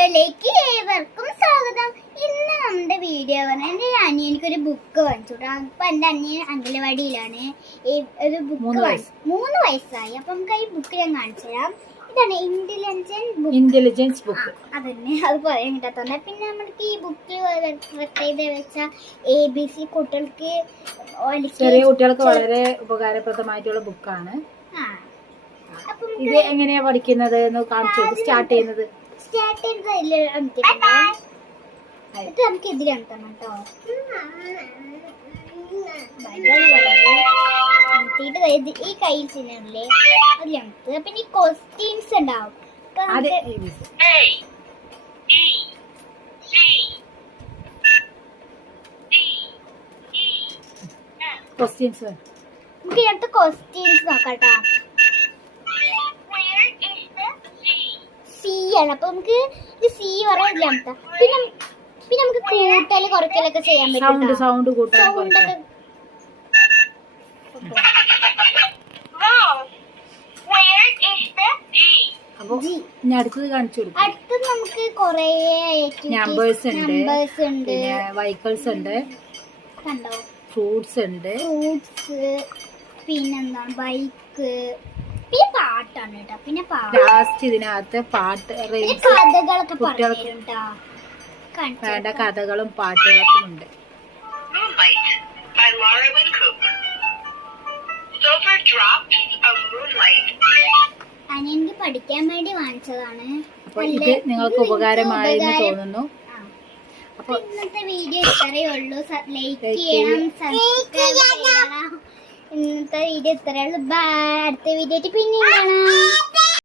വീഡിയോയിലേക്ക് ഏവർക്കും സ്വാഗതം. ഇന്ന് നമ്മുടെ വീഡിയോ പറഞ്ഞാൽ എൻ്റെ അനിയനിക്കൊരു ബുക്ക് വാങ്ങിച്ചു. അപ്പൊ എൻ്റെ അനിയൻ അംഗനവാടിയിലാണ്. ഒരു ബുക്ക് 3 വയസ്സായി. അപ്പൊ നമുക്ക് ഈ ബുക്ക് ഞാൻ കാണിച്ചു തരാം. ഇതാണ് ഇന്റലിജൻസ് ബുക്ക്. അതന്നെ, അത് പറയാൻ കിട്ടാത്തോണ്ട്. പിന്നെ നമുക്ക് ഈ ബുക്കിൽ പ്രത്യേകത വെച്ചാൽ ABC കുട്ടികൾക്ക് ചെറിയ കുട്ടികൾക്ക് വളരെ ഉപകാരപ്രദമായിട്ടുള്ള ബുക്കാണ്. ഇത് എങ്ങനെയാ പഠിക്കുന്നത് കാണിച്ചു സ്റ്റാർട്ട് ചെയ്യുന്നത്? നമുക്ക് ഇതിലാണ് കേട്ടോ. ഈ കയ്യിൽ ചിഹ്നമില്ലേ അതിലാണ്. പിന്നെ ക്വസ്റ്റ്യൻസ് ഉണ്ടാവും. നമുക്ക് ഇതിനകത്ത് ക്വസ്റ്റ്യൻസ് നോക്കാട്ടോ. സി ആണ്. അപ്പൊ നമുക്ക് സി പറയാം. പിന്നെ നമുക്ക് കൂട്ടല് കുറയ്ക്കലൊക്കെ ചെയ്യാൻ പറ്റും. സൗണ്ട് അടുത്തത് കാണിച്ചു കൊടുക്കും. അടുത്തത് നമുക്ക് കൊറേ നമ്പേഴ്സ് ഉണ്ട്, വെഹിക്കിൾസ് ഉണ്ട്, കണ്ടോ, ഫ്രൂട്ട്സ് ഉണ്ട്, പിന്നെന്താണ് ബൈക്ക്, പിന്നെ പാട്ടാണ് കേട്ടോ. പിന്നെ ലാസ്റ്റ് ഇതിനകത്ത് പാട്ട് കഥകളൊക്കെ പറഞ്ഞിട്ടുണ്ടോ. വേണ്ട കഥകളും പാട്ടുകളൊക്കെ ഉണ്ട്. അനിയനിക്ക് പഠിക്കാൻ വേണ്ടി വാങ്ങിച്ചതാണ്. അപ്പൊ ഇത് നിങ്ങൾക്ക് ഉപകാരമായെന്ന് തോന്നുന്നു. അപ്പൊ ഇന്നത്തെ വീഡിയോ ഇത്രയേ ഉള്ളൂ. ലൈക്ക് ചെയ്യണം, സബ്സ്ക്രൈബ് ചെയ്യണം. ഇന്നത്തെ വീഡിയോ ഇത്രയേ ഉള്ളൂ. ബൈ. അടുത്ത വീഡിയോ പിന്നെ കാണാം.